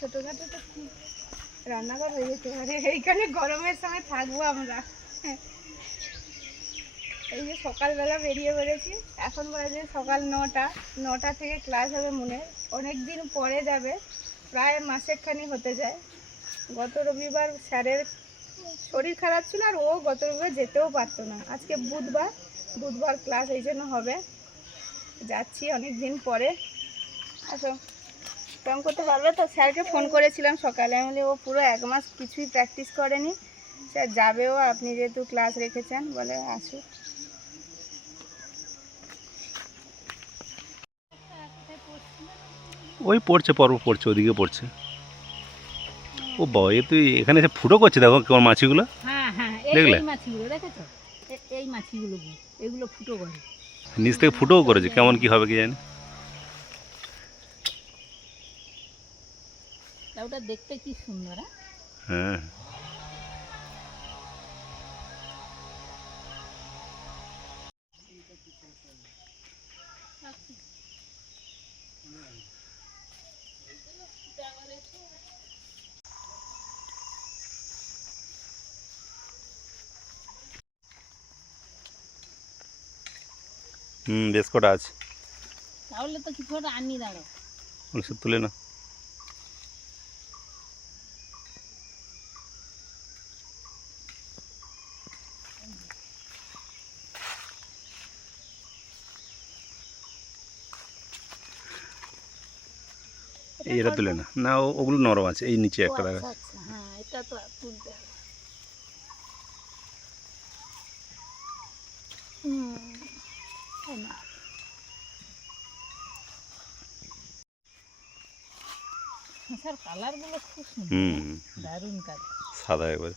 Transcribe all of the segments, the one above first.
ছোটখাটো তো রান্নাঘর হয়ে যেতে পারে, এইখানে গরমের সময় থাকবো আমরা। এই যে সকালবেলা বেরিয়ে পড়েছি, এখন বাজে সকাল 9টা থেকে ক্লাস হবে মনে, অনেক দিন পরে যাবে, প্রায় মাসেকখানি হতে যায়। গত রবিবার স্যারের শরীর খারাপ ছিল আর ও গত রবিবার যেতেও পারতো না। আজকে বুধবার ক্লাস এই জন্য হবে, যাচ্ছি অনেক দিন পরে। আসো, ব্যায়াম করতে পারবে তো? স্যারকে ফোন করেছিলাম সকালে, আমি বলি ও পুরো 1 মাস কিছুই প্র্যাকটিস করেনি, স্যার যাবেও, আপনি যেহেতু ক্লাস রেখেছেন, বলে আসুক। ওই পড়ছে, পর্ব পড়ছে, ওদিকে পড়ছে। ও বাবা, এ তুই এখানে এসে ফুটো করছে, দেখো কেমন মাছিগুলো। হ্যাঁ হ্যাঁ, দেখলে এই মাছিগুলো দেখেছো? এই মাছিগুলো এগুলো ফুটো করে, নিচ থেকে ফুটোও করেছে, কেমন কি হবে কি জানি। ওটা দেখতে কি সুন্দর। হ্যাঁ, বেশ কটা আছে। তাহলে তো কিছু একটা আনি দাঁড়াও, ওষুধ তুলে না। এটা তুলে না, না ওগুলো নরম আছে, এই নিচে একটা দেখা। হ্যাঁ এটা তো তুলতে হবে। স্যার কালারগুলো খুব সুন্দর, দারুণ কালার, সাদা একবারে।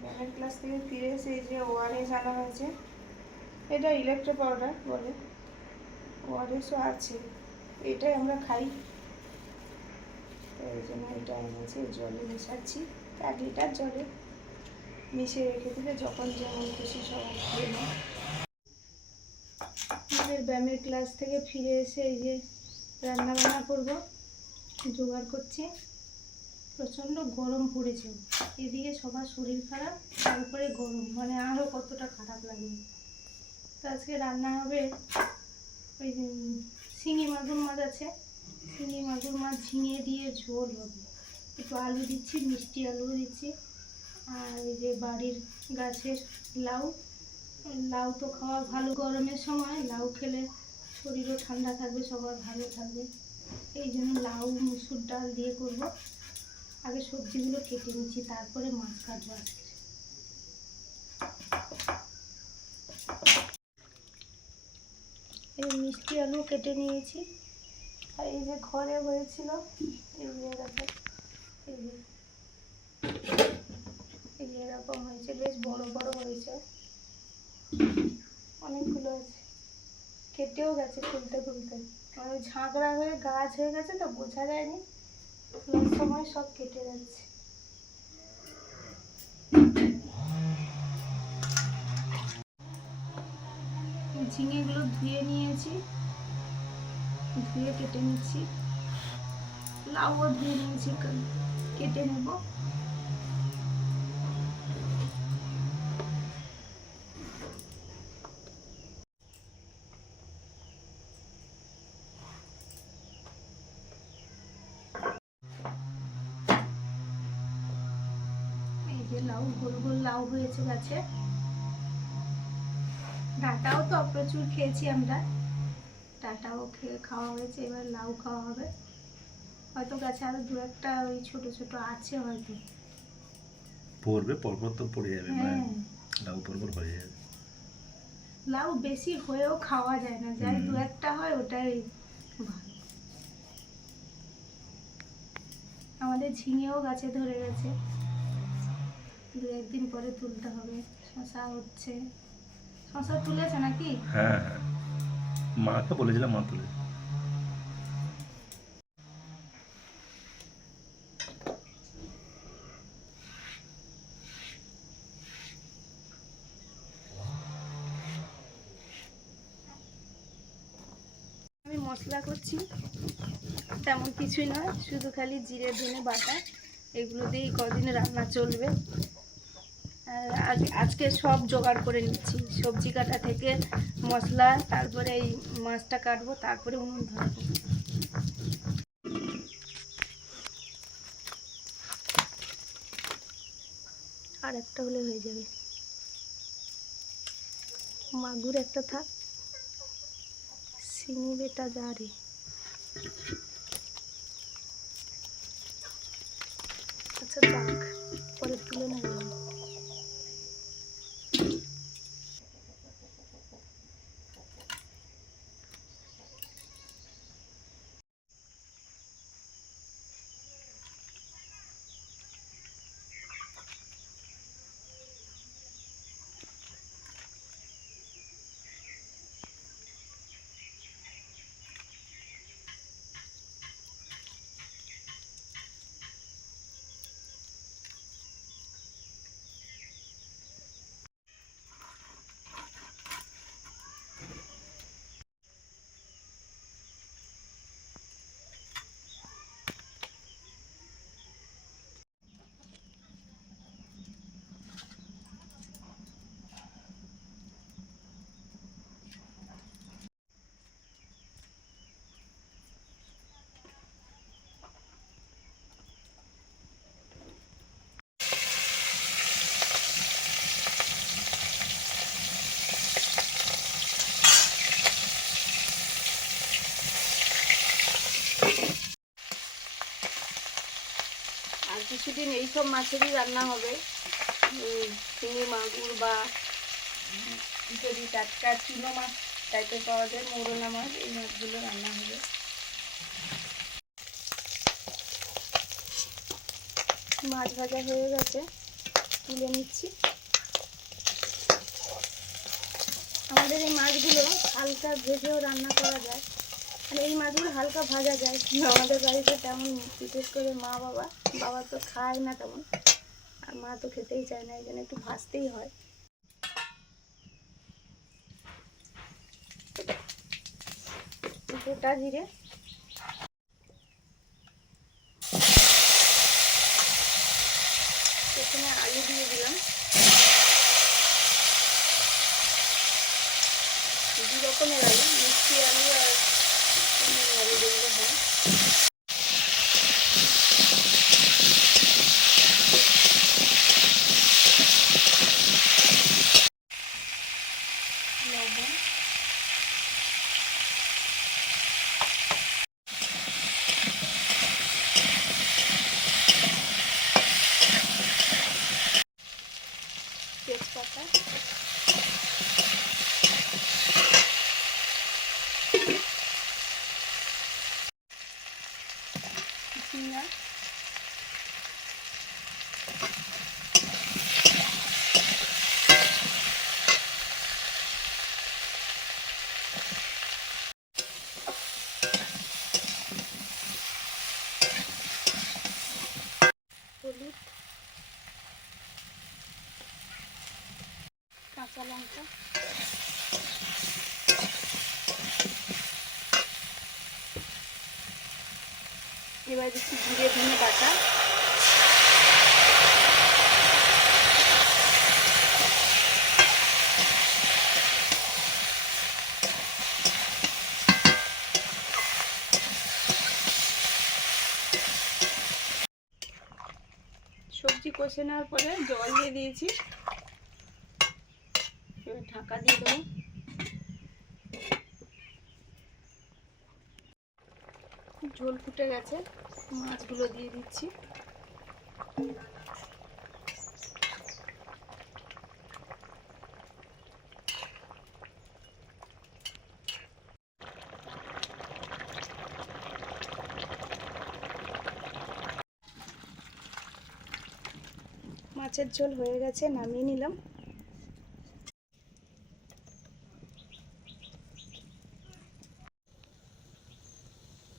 ব্যায়ামের ক্লাস থেকে ফিরে এসে এই যে ওআরএস আনা হয়েছে, এটা ইলেকট্রো পাউডার বলে, ওআরএসও আছে, এটাই আমরা খাই, এই জন্য এটা এনেছি। জলে মেশাচ্ছি, 1 লিটার জলে মিশিয়ে রেখে দিলে যখন যেমন খুশি সবাই খেয়ে নেয়। আমাদের ব্যায়ামের ক্লাস থেকে ফিরে এসে এই যে রান্নাবান্না করবো, জোগাড় করছি। প্রচণ্ড গরম পড়েছে, এদিকে সবার শরীর খারাপ, তারপরে গরম, মানে আরও কতটা খারাপ লাগবে। তো আজকে রান্না হবে ওই শিঙি মাগুর মাছ আছে, শিঙি মাগুর মাছ ঝিঙে দিয়ে ঝোল হবে, একটু আলু দিচ্ছি, মিষ্টি আলু দিচ্ছি, আর এই যে বাড়ির গাছের লাউ, লাউ তো খাওয়া ভালো, গরমের সময় লাউ খেলে শরীরও ঠান্ডা থাকবে, সবার ভালো থাকবে, এই জন্য লাউ মুসুর ডাল দিয়ে করব। আগে সবজিগুলো কেটে নিচ্ছি, তারপরে মাছ কাটবো আজকে। এই মিষ্টি আলু কেটে নিয়েছি, আর এই যে ঘরে হয়েছিল, এই যে দেখো, এই যে এরকম হয়েছে, বেশ বড় বড় হয়েছে, অনেকগুলো আছে, কেটেও গেছে খুলতে খুলতে, মানে ঝাঁকড়া হয়ে গাছ হয়ে গেছে তো বোঝা যায়নি, খোলার সময় সব কেটে যাচ্ছে। ঝিঙেগুলো ধুয়ে নিয়েছি, ধুয়ে কেটে নিচ্ছি, লাউও ধুয়ে নিয়েছি, কেটে নেব। এই যে লাউ, গোল গোল লাউ হয়েছে গাছে, ডাঁটাও তো প্রচুর খেয়েছি আমরা, ডাঁটাও খাওয়া হয়েছে, এবার লাউ খাওয়া হবে। হয়তো গাছে আরো 2-1টা ওই ছোট ছোট আছে হয়তো, পড়বে, পরপর তো পড়ে যাবে, হ্যাঁ লাউ পরপর হয়ে যাবে। লাউ বেশি হয়েও খাওয়া যায় না, যাই 2-1টা হয় ওটাই ভালো। আমাদের ঝিঙেও গাছে ধরে গেছে, 2-1 দিন পরে তুলতে হবে। শশা হচ্ছে, শশা তুলেছে নাকি? হ্যাঁ হ্যাঁ, মাকে বলেছিলাম, মা তুলে। আমি মশলা করছি, তেমন কিছুই নয়, শুধু খালি জিরে ধনে বাটা, এগুলো দিয়েই কদিন রান্না চলবে। আর আজকে সব জোগাড় করে নিচ্ছি, সবজি কাটা থেকে মশলা, তারপরে এই মাছটা কাটবো, তারপরে উনুন ধরবো। আর একটা হলে হয়ে যাবে, মাগুর একটা থাক, সিমি বেটা যা রে। আচ্ছা যাক, পরে তুলে নেব। আর কিছুদিন এইসব মাছেরই রান্না হবে, শিঙি মাগুর বা যদি টাটকা চুনো মাছ টাইপের পাওয়া যায়, মৌরলা মাছ, এই মাছগুলো রান্না হবে। মাছ ভাজা হয়ে গেছে, তুলে নিচ্ছি। আমাদের এই মাছগুলো হালকা ভেজেও রান্না করা যায়, মানে এই মাছগুলো হালকা ভাজা যায়, কিন্তু আমাদের বাড়িতে তেমন, বিশেষ করে বাবা তো খায় না তেমন, আর মা তো খেতেই চায় না, এই জন্য একটু ভাজতেই হয়। গোটা জিরে, প্রথমে আলু দিয়ে দিলাম, 2 রকমের আলু, মিষ্টি আলু আর এমনি আলু যেগুলো হয়। লবণ, তেজপাতা, ঝিঙা, হলুদ, কাঁচা লঙ্কা, এবার দিচ্ছি জিরে ধনে বাটা, সবজি কষে নেওয়ার পরে জল দিয়ে দিয়েছি, এবার ঢাকা দিয়ে দেবো। ঝোল ফুটে গেছে, মাছগুলো দিয়ে দিচ্ছি। মাছের ঝোল হয়ে গেছে, নামিয়ে নিলাম।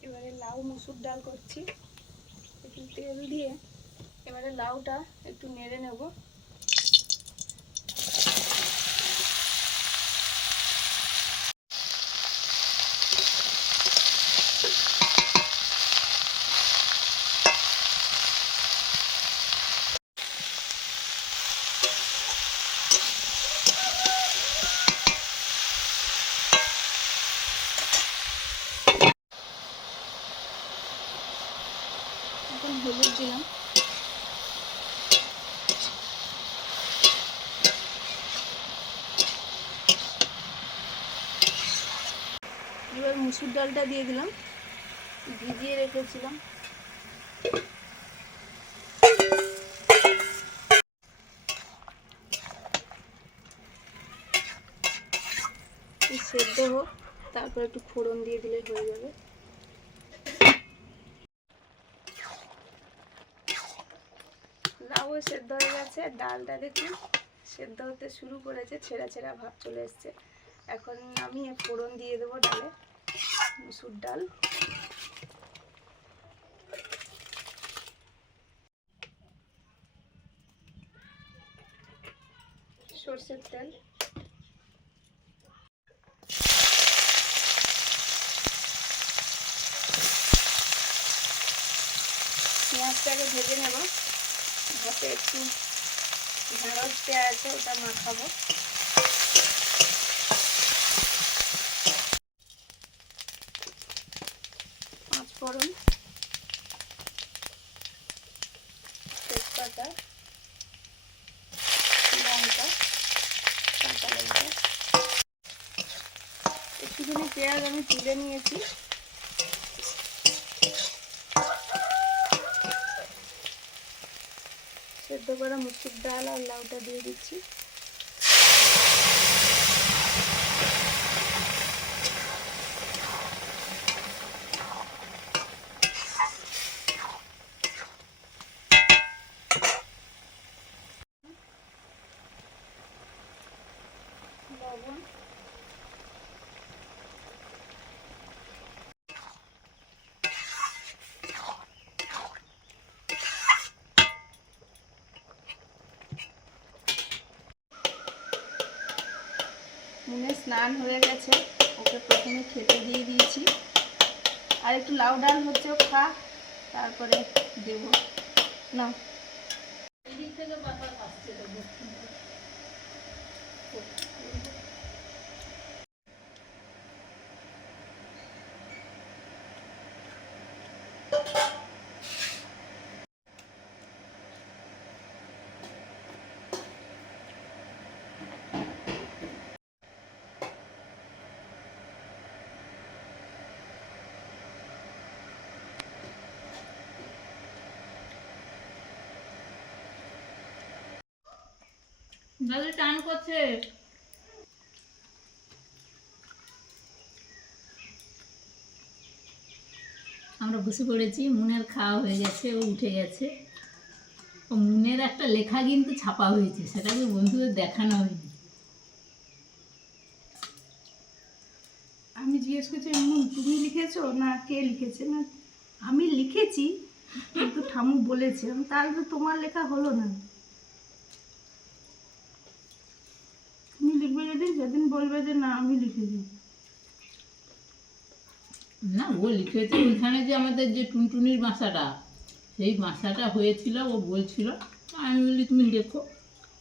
এবারে লাউ মুসুর ডাল করছি একটু তেল দিয়ে। এবারে লাউটা একটু নেড়ে নেব। এখন হলুদ দিলাম। এবার মুসুর ডালটা দিয়ে দিলাম, ভিজিয়ে রেখেছিলাম। সেদ্ধ হোক, তারপর একটু ফোড়ন দিয়ে দিলে হয়ে যাবে। লাউ সেদ্ধ হয়ে গেছে, ডালটা দেখুন সেদ্ধ হতে শুরু করেছে, ছেঁড়া ছেঁড়া ভাব চলে এসছে। এখন আমি ফোড়ন দিয়ে দেবো ডালে, মুসুর ডাল। সরষের তেল, পেঁয়াজটাকে ভেজে নেব। ভাতে একটু ঢেঁড়স দেওয়া আছে, ওটা মাখাবো। পাঁচফোড়ন, তেজপাতা, লঙ্কা, কাঁচা লঙ্কা। একটুখানি পেঁয়াজ আমি তুলে নিয়েছি। সেদ্ধ করা মুসুর ডাল আর লাউটা দিয়ে দিচ্ছি। লবণ, মুনে স্নান হয়ে গেছে, ওকে প্রথমে খেতে দিয়ে দিয়েছি। আর একটু লাউ ডাল হচ্ছে, ও খা, তারপরে দেব না। এদিক থেকে বাতাস আসছে তো। দাদু টান করছে। আমরা বসে পড়েছি, মুনের খাওয়া হয়ে গেছে, ও উঠে গেছে। ও মুনের একটা লেখা কিন্তু ছাপা হয়েছে, সেটাকে বন্ধুদের দেখানো হয়নি। আমি জিজ্ঞেস করছি, মুন তুমি লিখেছো না কে লিখেছে? না আমি লিখেছি, কিন্তু ঠামু বলেছে। তাহলে তো তোমার লেখা হলো না। তুমি লিখবে যেদিন, সেদিন বলবে যে না আমি লিখেছি। না, ও লিখেছে ওইখানে যে আমাদের যে টুনটুনির বাসাটা, সেই বাসাটা হয়েছিল, ও বলছিল। আমি বলি তুমি লেখো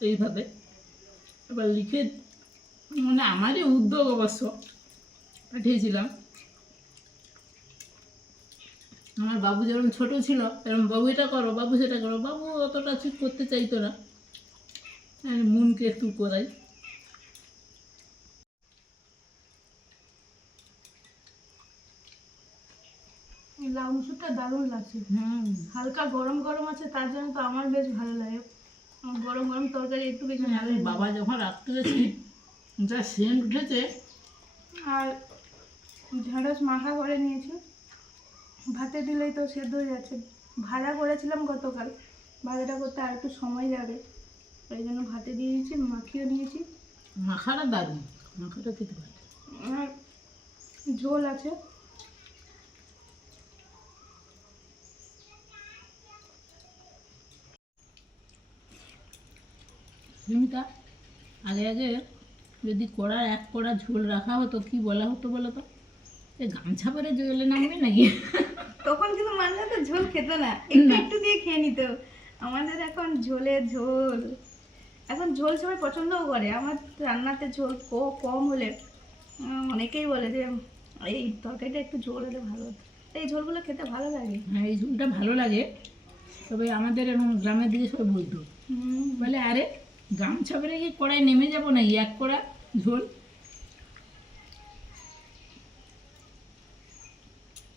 এইভাবে। এবার লিখে, মানে আমারই উদ্যোগ অবশ্য, পাঠিয়েছিলাম। আমার বাবু যেরকম ছোটো ছিল, এরকম বাবু এটা করো, বাবু সেটা করো। বাবু অতটা ঠিক করতে চাইতো না, মুনকে একটু করাই। লাউ মুসুরটা দারুণ লাগছে। হালকা গরম গরম আছে, তার জন্য তো আমার বেশ ভালো লাগে। আমার গরম গরম তরকারি একটু বেশি ভালো লাগে। বাবা যখন রাখতে গেছি, যা সেন্ট উঠেছে। আর ঢেঁড়স মাখা করে নিয়েছি, ভাতে দিলেই তো সেদ্ধ হয়ে যাচ্ছে। ভাজা করেছিলাম গতকাল, ভাজাটা করতে আর একটু সময় যাবে। এই জন্য ভাতে দিয়ে দিয়েছি, মাখিয়ে নিয়েছি। মাখাটা দারুণ, মাখাটা খেতে পারে। আর ঝোল আছে। ঝিমিকা, আগে আগে যদি কড়ার এক কড়া ঝোল রাখা হতো, কি বলা হতো বলো তো? এ গামছা পরে জলে নামবে নাকি? তখন কিন্তু মানুষ তো ঝোল খেত না, একটু না। একটু দিয়ে খেয়ে নিত। আমাদের এখন ঝোলে ঝোল, এখন ঝোল সবাই পছন্দও করে। আমার রান্নাতে ঝোল কম হলে অনেকেই বলে যে এই তরকারিটা একটু ঝোল হলে ভালো হতো। এই ঝোলগুলো খেতে ভালো লাগে। হ্যাঁ, এই ঝোলটা ভালো লাগে। তবে আমাদের এরকম গ্রামের দিকে সবাই বলতো, বলে আরে গামছা পরে কি কড়াই নেমে যাবো নাকি, এক কড়া ঝোল।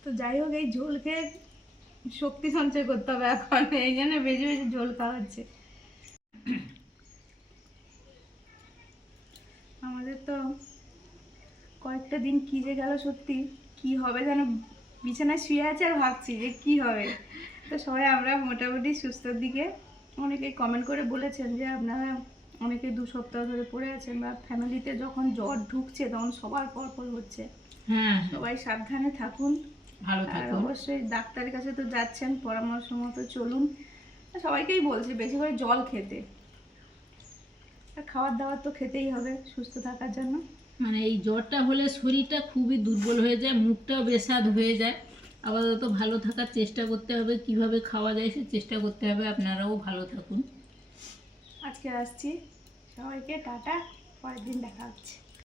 তো যাই হোক, এই ঝোল খেয়ে শক্তি সঞ্চয় করতে হবে এখন, এই জন্য বেশি বেশি ঝোল খাওয়া হচ্ছে। আমাদের তো কয়েকটা দিন কি যে গেল, সত্যি কি হবে যেন, বিছানায় শুয়ে আছে আর ভাবছি যে কি হবে। তো সবাই আমরা মোটামুটি সুস্থর দিকে। অনেকেই কমেন্ট করে বলেছেন যে আপনারা অনেকে 2 সপ্তাহ ধরে পড়ে আছেন, বা ফ্যামিলিতে যখন জ্বর ঢুকছে তখন সবার পর হচ্ছে। হ্যাঁ, সবাই সাবধানে থাকুন, ভালো আর থাকুন। অবশ্যই ডাক্তারের কাছে তো যাচ্ছেন, পরামর্শ মতো চলুন। আর সবাইকেই বলছি বেশি করে জল খেতে, আর খাবার দাবার তো খেতেই হবে সুস্থ থাকার জন্য। মানে এই জ্বরটা হলে শরীরটা খুবই দুর্বল হয়ে যায়, মুখটাও বেস্বাদ হয়ে যায়। আপাতত ভালো থাকার চেষ্টা করতে হবে, কিভাবে খাওয়া যায় সে চেষ্টা করতে হবে। আপনারাও ভালো থাকুন। আজকে আসছি, সবাইকে টাটা, পরের দিন দেখা হচ্ছে।